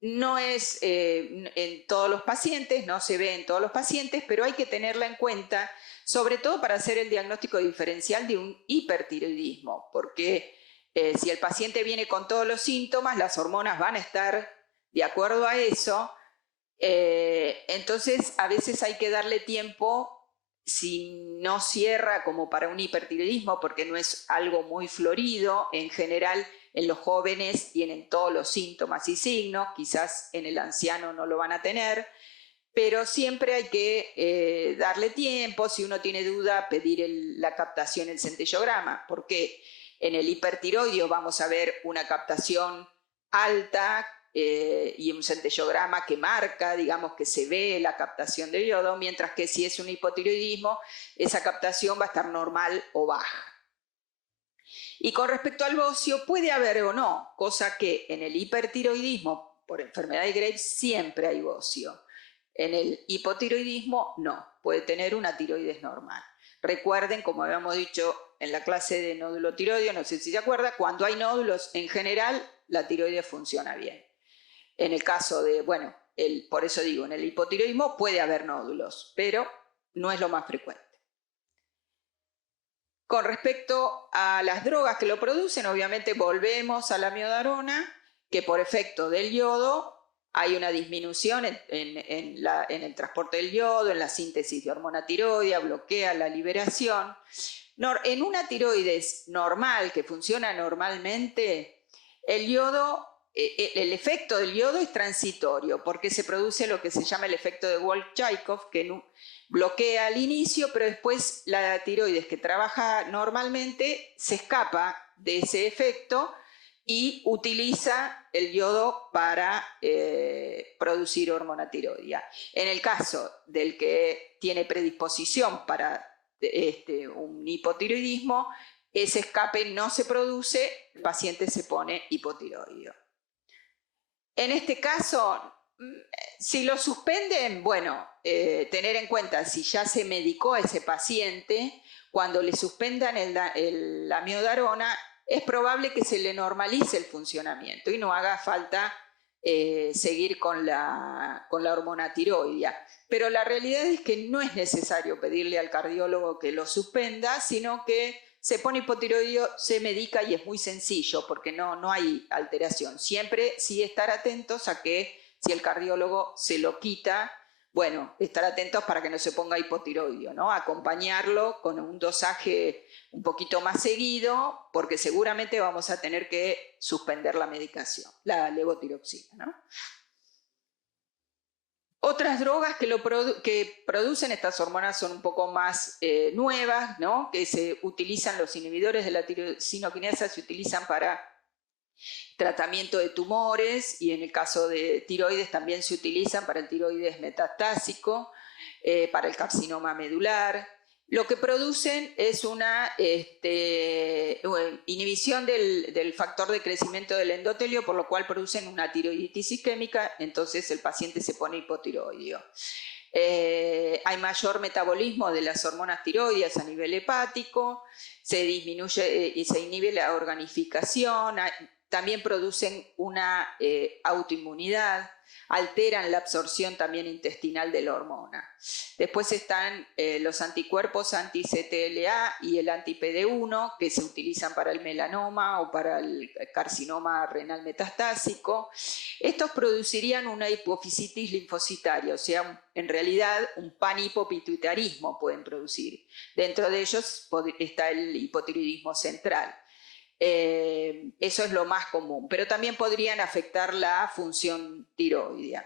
No es en todos los pacientes, no se ve en todos los pacientes, pero hay que tenerla en cuenta, sobre todo para hacer el diagnóstico diferencial de un hipertiroidismo, porque si el paciente viene con todos los síntomas, las hormonas van a estar de acuerdo a eso, entonces a veces hay que darle tiempo si no cierra como para un hipertiroidismo, porque no es algo muy florido. En general en los jóvenes tienen todos los síntomas y signos, quizás en el anciano no lo van a tener, pero siempre hay que darle tiempo. Si uno tiene duda, pedir la captación, el centellograma, porque en el hipertiroideo vamos a ver una captación alta y un centellograma que marca, digamos, que se ve la captación de yodo, mientras que si es un hipotiroidismo, esa captación va a estar normal o baja. Y con respecto al bocio, puede haber o no, cosa que en el hipertiroidismo por enfermedad de Graves siempre hay bocio. En el hipotiroidismo no, puede tener una tiroides normal. Recuerden, como habíamos dicho en la clase de nódulo tiroideo, no sé si se acuerda, cuando hay nódulos en general la tiroides funciona bien. En el caso de, bueno, por eso digo, en el hipotiroidismo puede haber nódulos, pero no es lo más frecuente. Con respecto a las drogas que lo producen, obviamente volvemos a la amiodarona, que por efecto del yodo hay una disminución en el transporte del yodo, en la síntesis de hormona tiroidea, bloquea la liberación. En una tiroides normal, que funciona normalmente, el yodo, el efecto del yodo es transitorio, porque se produce lo que se llama el efecto de Wolff-Chaikoff, que bloquea al inicio, pero después la tiroides que trabaja normalmente se escapa de ese efecto y utiliza el yodo para producir hormona tiroidea. En el caso del que tiene predisposición para un hipotiroidismo, ese escape no se produce, el paciente se pone hipotiroideo. En este caso, si lo suspenden, bueno, tener en cuenta si ya se medicó a ese paciente, cuando le suspendan la amiodarona, es probable que se le normalice el funcionamiento y no haga falta seguir con la hormona tiroidea. Pero la realidad es que no es necesario pedirle al cardiólogo que lo suspenda, sino que se pone hipotiroideo, se medica y es muy sencillo porque no hay alteración. Siempre sí estar atentos a que si el cardiólogo se lo quita, bueno, estar atentos para que no se ponga hipotiroideo, ¿no? Acompañarlo con un dosaje un poquito más seguido, porque seguramente vamos a tener que suspender la medicación, la levotiroxina, ¿no? Otras drogas que producen estas hormonas son un poco más nuevas, ¿no? Que se utilizan, los inhibidores de la tirosinoquinasa se utilizan para tratamiento de tumores y en el caso de tiroides también se utilizan para el tiroides metastásico, para el carcinoma medular. Lo que producen es una inhibición del factor de crecimiento del endotelio, por lo cual producen una tiroiditis isquémica, entonces el paciente se pone hipotiroideo. Hay mayor metabolismo de las hormonas tiroides a nivel hepático, se disminuye y se inhibe la organificación, también producen una autoinmunidad, alteran la absorción también intestinal de la hormona. Después están los anticuerpos anti-CTLA y el anti-PD1 que se utilizan para el melanoma o para el carcinoma renal metastásico. Estos producirían una hipofisitis linfocitaria, o sea, en realidad un panhipopituitarismo pueden producir. Dentro de ellos está el hipotiroidismo central. Eso es lo más común, pero también podrían afectar la función tiroidea.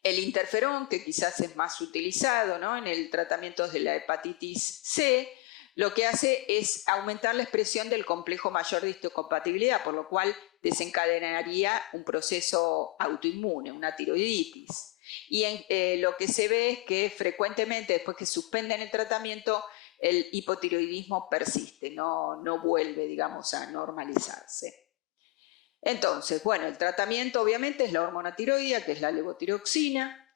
El interferón, que quizás es más utilizado, ¿no?, en el tratamiento de la hepatitis C, lo que hace es aumentar la expresión del complejo mayor de histocompatibilidad, por lo cual desencadenaría un proceso autoinmune, una tiroiditis. Y lo que se ve es que frecuentemente, después que suspenden el tratamiento, el hipotiroidismo persiste, no vuelve, digamos, a normalizarse. Entonces, bueno, el tratamiento obviamente es la hormona tiroidea, que es la levotiroxina,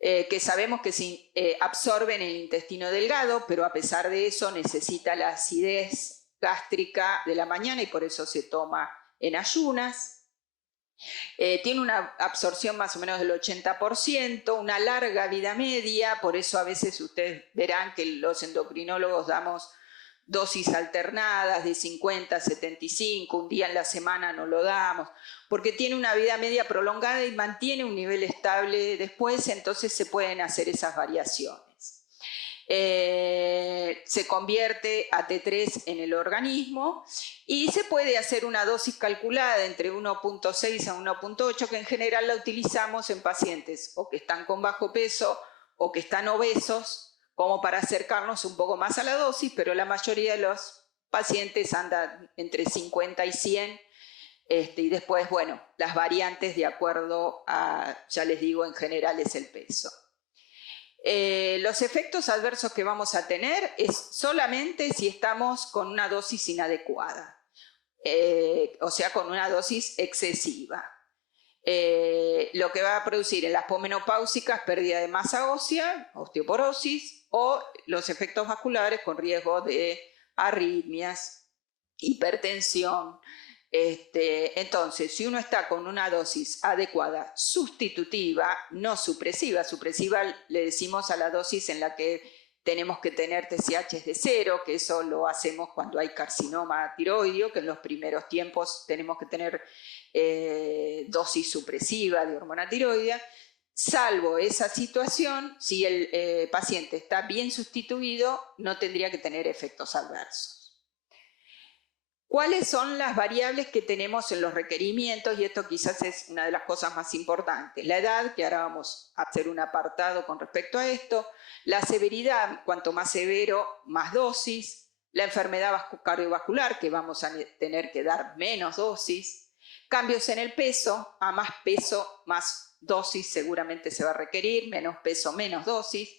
que sabemos que se absorbe en el intestino delgado, pero a pesar de eso necesita la acidez gástrica de la mañana y por eso se toma en ayunas. Tiene una absorción más o menos del 80%, una larga vida media, por eso a veces ustedes verán que los endocrinólogos damos dosis alternadas de 50 a 75, un día en la semana no lo damos, porque tiene una vida media prolongada y mantiene un nivel estable después, entonces se pueden hacer esas variaciones. Se convierte a T3 en el organismo y se puede hacer una dosis calculada entre 1.6 a 1.8, que en general la utilizamos en pacientes o que están con bajo peso o que están obesos, como para acercarnos un poco más a la dosis, pero la mayoría de los pacientes andan entre 50 y 100, y después, bueno, las variantes de acuerdo a, ya les digo, en general es el peso. Los efectos adversos que vamos a tener es solamente si estamos con una dosis inadecuada, o sea, con una dosis excesiva. Lo que va a producir en las posmenopáusicas pérdida de masa ósea, osteoporosis, o los efectos vasculares con riesgo de arritmias, hipertensión. Entonces, si uno está con una dosis adecuada, sustitutiva, no supresiva, supresiva le decimos a la dosis en la que tenemos que tener TSH de 0, que eso lo hacemos cuando hay carcinoma tiroideo, que en los primeros tiempos tenemos que tener dosis supresiva de hormona tiroidea. Salvo esa situación, si el paciente está bien sustituido, no tendría que tener efectos adversos. ¿Cuáles son las variables que tenemos en los requerimientos? Y esto quizás es una de las cosas más importantes. La edad, que ahora vamos a hacer un apartado con respecto a esto. La severidad, cuanto más severo, más dosis. La enfermedad cardiovascular, que vamos a tener que dar menos dosis. Cambios en el peso, a más peso, más dosis seguramente se va a requerir, menos peso, menos dosis.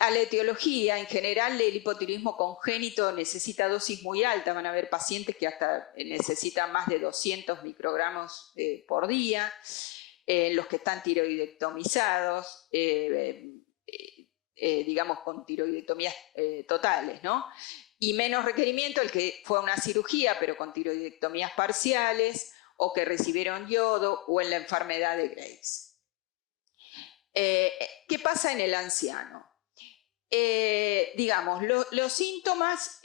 A la etiología, en general el hipotiroidismo congénito necesita dosis muy alta, van a haber pacientes que hasta necesitan más de 200 microgramos por día, los que están tiroidectomizados, digamos con tiroidectomías totales, ¿no? Y menos requerimiento el que fue a una cirugía pero con tiroidectomías parciales o que recibieron yodo o en la enfermedad de Graves. ¿Qué pasa en el anciano? digamos, los síntomas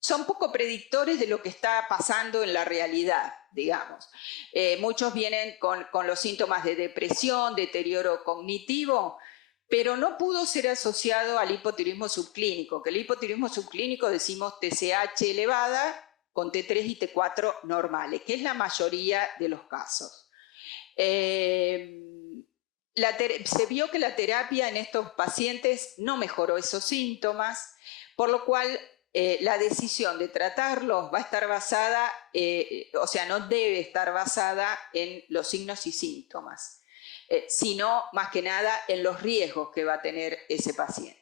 son poco predictores de lo que está pasando en la realidad, digamos. Muchos vienen con los síntomas de depresión, deterioro cognitivo, pero no pudo ser asociado al hipotiroidismo subclínico, que el hipotiroidismo subclínico decimos TSH elevada con T3 y T4 normales, que es la mayoría de los casos. Se vio que la terapia en estos pacientes no mejoró esos síntomas, por lo cual la decisión de tratarlos va a estar basada, o sea, no debe estar basada en los signos y síntomas, sino más que nada en los riesgos que va a tener ese paciente.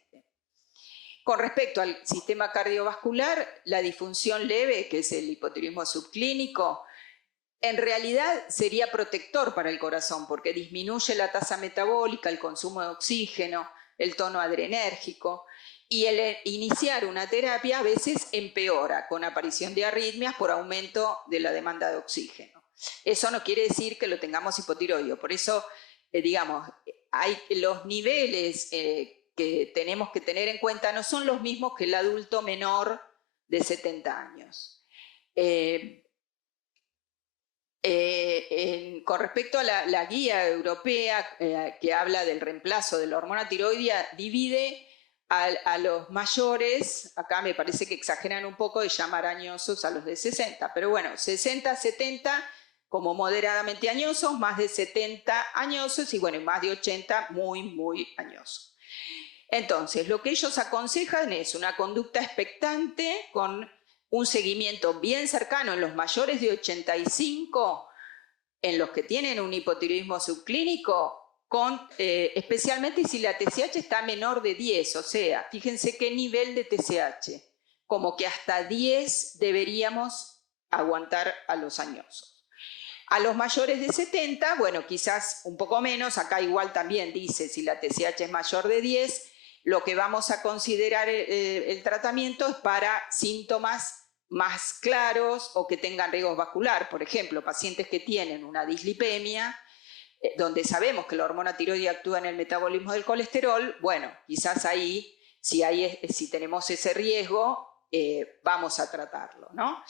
Con respecto al sistema cardiovascular, la disfunción leve, que es el hipotiroidismo subclínico, en realidad sería protector para el corazón porque disminuye la tasa metabólica, el consumo de oxígeno, el tono adrenérgico, y el iniciar una terapia a veces empeora con aparición de arritmias por aumento de la demanda de oxígeno. Eso no quiere decir que lo tengamos hipotiroideo, por eso, digamos, hay los niveles que tenemos que tener en cuenta no son los mismos que el adulto menor de 70 años. Con respecto a la guía europea que habla del reemplazo de la hormona tiroidea, divide a los mayores, acá me parece que exageran un poco de llamar añosos a los de 60, pero bueno, 60, 70 como moderadamente añosos, más de 70 añosos y bueno, más de 80 muy, muy añosos. Entonces, lo que ellos aconsejan es una conducta expectante con un seguimiento bien cercano en los mayores de 85, en los que tienen un hipotiroidismo subclínico, especialmente si la TSH está menor de 10, o sea, fíjense qué nivel de TSH, como que hasta 10 deberíamos aguantar a los añosos. A los mayores de 70, bueno, quizás un poco menos, acá igual también dice si la TSH es mayor de 10, lo que vamos a considerar el tratamiento es para síntomas más claros o que tengan riesgo vascular. Por ejemplo, pacientes que tienen una dislipemia, donde sabemos que la hormona tiroidea actúa en el metabolismo del colesterol, bueno, quizás ahí, si tenemos ese riesgo, vamos a tratarlo, ¿no?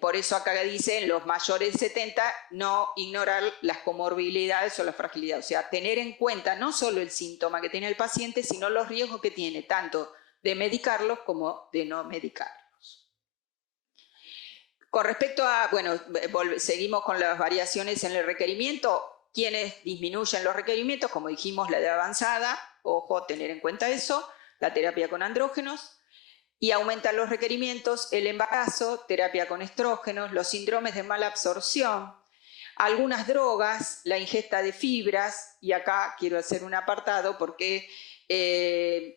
Por eso acá dicen los mayores de 70, no ignorar las comorbilidades o la fragilidad, o sea, tener en cuenta no solo el síntoma que tiene el paciente, sino los riesgos que tiene, tanto de medicarlos como de no medicarlos. Con respecto a, bueno, seguimos con las variaciones en el requerimiento. ¿Quiénes disminuyen los requerimientos? Como dijimos, la edad avanzada, ojo, tener en cuenta eso, la terapia con andrógenos, y aumentan los requerimientos, el embarazo, terapia con estrógenos, los síndromes de mala absorción, algunas drogas, la ingesta de fibras, y acá quiero hacer un apartado porque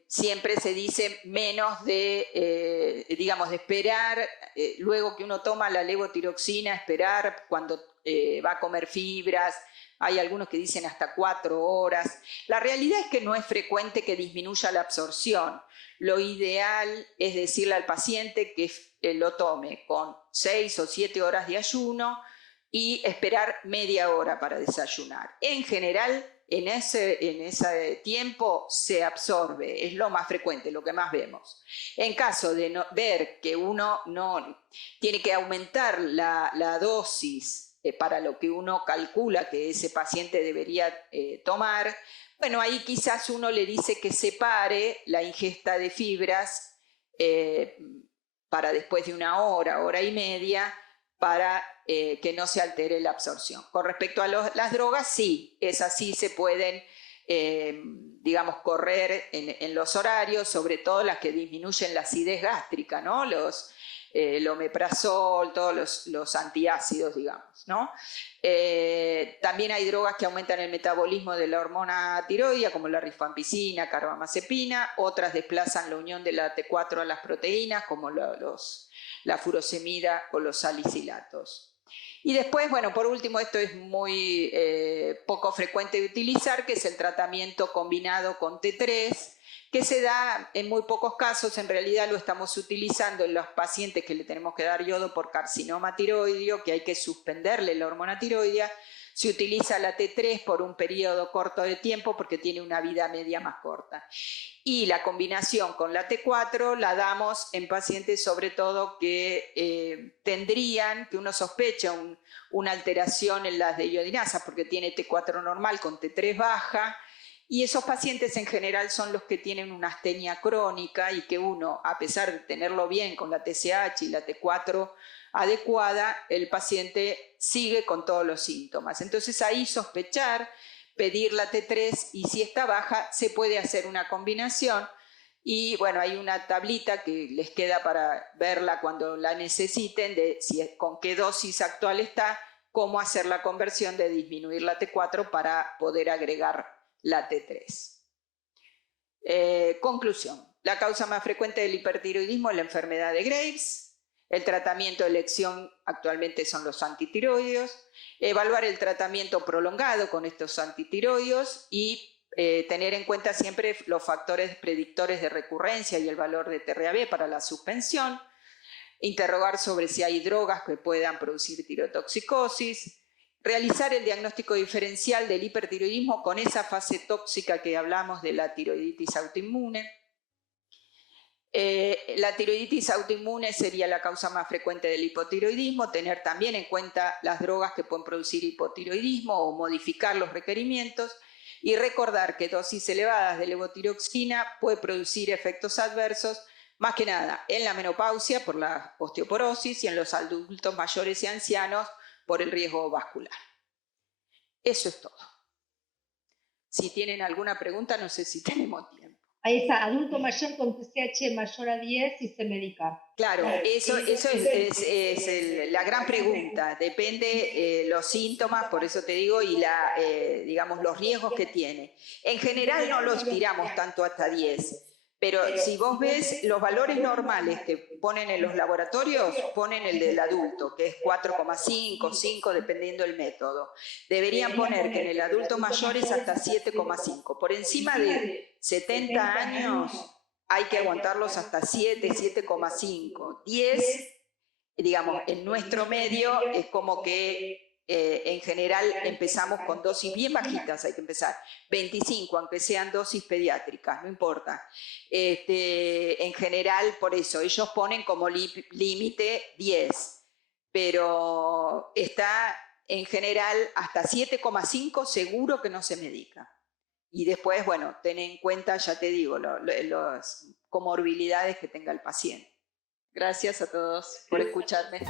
siempre se dice menos de, digamos, de esperar, luego que uno toma la levotiroxina, esperar cuando va a comer fibras. Hay algunos que dicen hasta 4 horas. La realidad es que no es frecuente que disminuya la absorción. Lo ideal es decirle al paciente que lo tome con 6 o 7 horas de ayuno y esperar media hora para desayunar. En general, en ese tiempo se absorbe, es lo más frecuente, lo que más vemos. En caso de ver que uno no tiene que aumentar la dosis para lo que uno calcula que ese paciente debería tomar, bueno, ahí quizás uno le dice que separe la ingesta de fibras para después de una hora, hora y media, para que no se altere la absorción. Con respecto a las drogas, sí, esas sí se pueden, digamos, correr en los horarios, sobre todo las que disminuyen la acidez gástrica, ¿no? El omeprazol, todos los antiácidos, digamos, ¿no? También hay drogas que aumentan el metabolismo de la hormona tiroidea, como la rifampicina, carbamazepina, otras desplazan la unión de la T4 a las proteínas, como la furosemida o los salicilatos. Y después, bueno, por último, esto es muy poco frecuente de utilizar, que es el tratamiento combinado con T3, que se da en muy pocos casos. En realidad lo estamos utilizando en los pacientes que le tenemos que dar yodo por carcinoma tiroideo, que hay que suspenderle la hormona tiroidea, Se utiliza la T3 por un periodo corto de tiempo porque tiene una vida media más corta. Y la combinación con la T4 la damos en pacientes sobre todo que tendrían, que uno sospecha una alteración en las de iodinasa porque tiene T4 normal con T3 baja, y esos pacientes en general son los que tienen una astenia crónica y que uno, a pesar de tenerlo bien con la TSH y la T4 adecuada, el paciente sigue con todos los síntomas. Entonces ahí sospechar, pedir la T3 y si está baja se puede hacer una combinación. Y bueno, hay una tablita que les queda para verla cuando la necesiten de con qué dosis actual está, cómo hacer la conversión de disminuir la T4 para poder agregar la T3. Conclusión. La causa más frecuente del hipertiroidismo es la enfermedad de Graves. El tratamiento de elección actualmente son los antitiroideos. Evaluar el tratamiento prolongado con estos antitiroideos y tener en cuenta siempre los factores predictores de recurrencia y el valor de TRAB para la suspensión. Interrogar sobre si hay drogas que puedan producir tirotoxicosis. Realizar el diagnóstico diferencial del hipertiroidismo con esa fase tóxica que hablamos de la tiroiditis autoinmune. La tiroiditis autoinmune sería la causa más frecuente del hipotiroidismo, tener también en cuenta las drogas que pueden producir hipotiroidismo o modificar los requerimientos y recordar que dosis elevadas de levotiroxina puede producir efectos adversos, más que nada en la menopausia por la osteoporosis y en los adultos mayores y ancianos por el riesgo vascular. Eso es todo. Si tienen alguna pregunta, no sé si tenemos tiempo. Ahí está, adulto mayor con TSH mayor a 10 y se medica. Claro, eso es la gran pregunta. Depende los síntomas, por eso te digo, y digamos, los riesgos que tiene. En general no los tiramos tanto hasta 10. Pero si vos ves los valores normales que ponen en los laboratorios, ponen el del adulto, que es 4,5, 5, dependiendo del método. Deberían poner que en el adulto mayor es hasta 7,5. Por encima de 70 años hay que aguantarlos hasta 7, 7,5. 10, digamos, en nuestro medio es como que en general empezamos con dosis bien bajitas, hay que empezar 25, aunque sean dosis pediátricas, no importa. En general, por eso, ellos ponen como límite 10, pero está en general hasta 7,5 seguro que no se medica. Y después, bueno, ten en cuenta, ya te digo, las comorbilidades que tenga el paciente. Gracias a todos por escucharme.